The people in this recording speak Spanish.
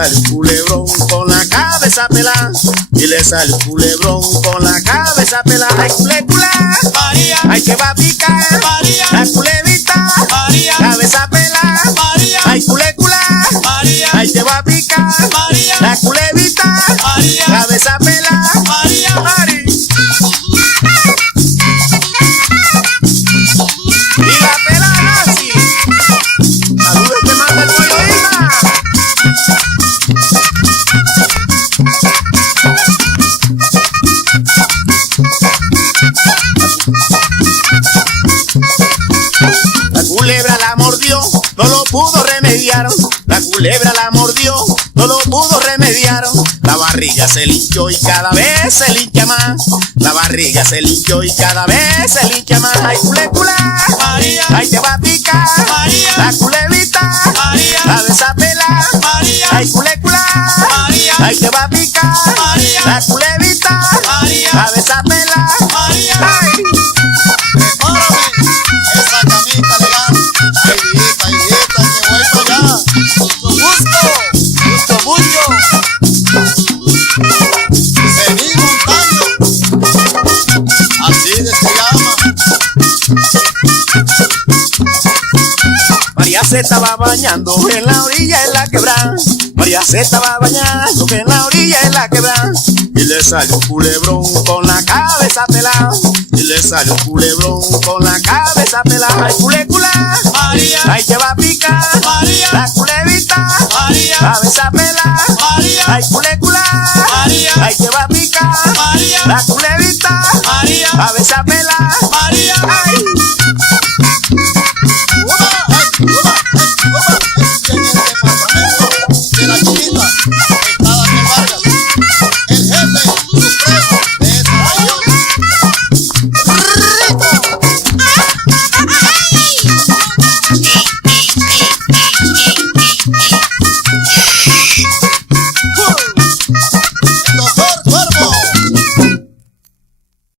sale un culebrón con la cabeza pelada. Y le sale un culebrón con la cabeza pelada. Ay, culecula, María, ay, que va a picar, María, la culebita, María, cabeza pelada. María, Ay, culecula, María, ay, te va a picar, María, la culebita, María, cabeza pelada. María. Mari. Y la pelada Nancy. Saludos que manda el pollo Isma. La culebra la mordió, no lo pudo remediar. La culebra la mordió, no lo pudo remediar. La barriga se linchó y cada vez se lincha más. La barriga se linchó y cada vez se lincha más. Ay, culecula, María, ay, te va a picar, María, la culebita, María, cabeza pela. María, Ay, culecula, María, ay, te va a picar, María, la culebita, María, cabeza pela. María. Ay. Órale, esa camita legal. Ay, hijita, que voy para allá. Gusto mucho. Seguimos montando. Así que se llama. María se estaba bañando en la orilla de la quebrada. María se estaba bañando en la orilla de la quebrada. Y le salió un culebrón con la cabeza pelada. Y le salió un culebrón con la cabeza pelada. Ay, culecula, María, ay, te va a picar, María, la culebita, María, cabeza pelada. María, Ay, culecula, María, ay, te va a picar, María, la culebita, María, cabeza pelada.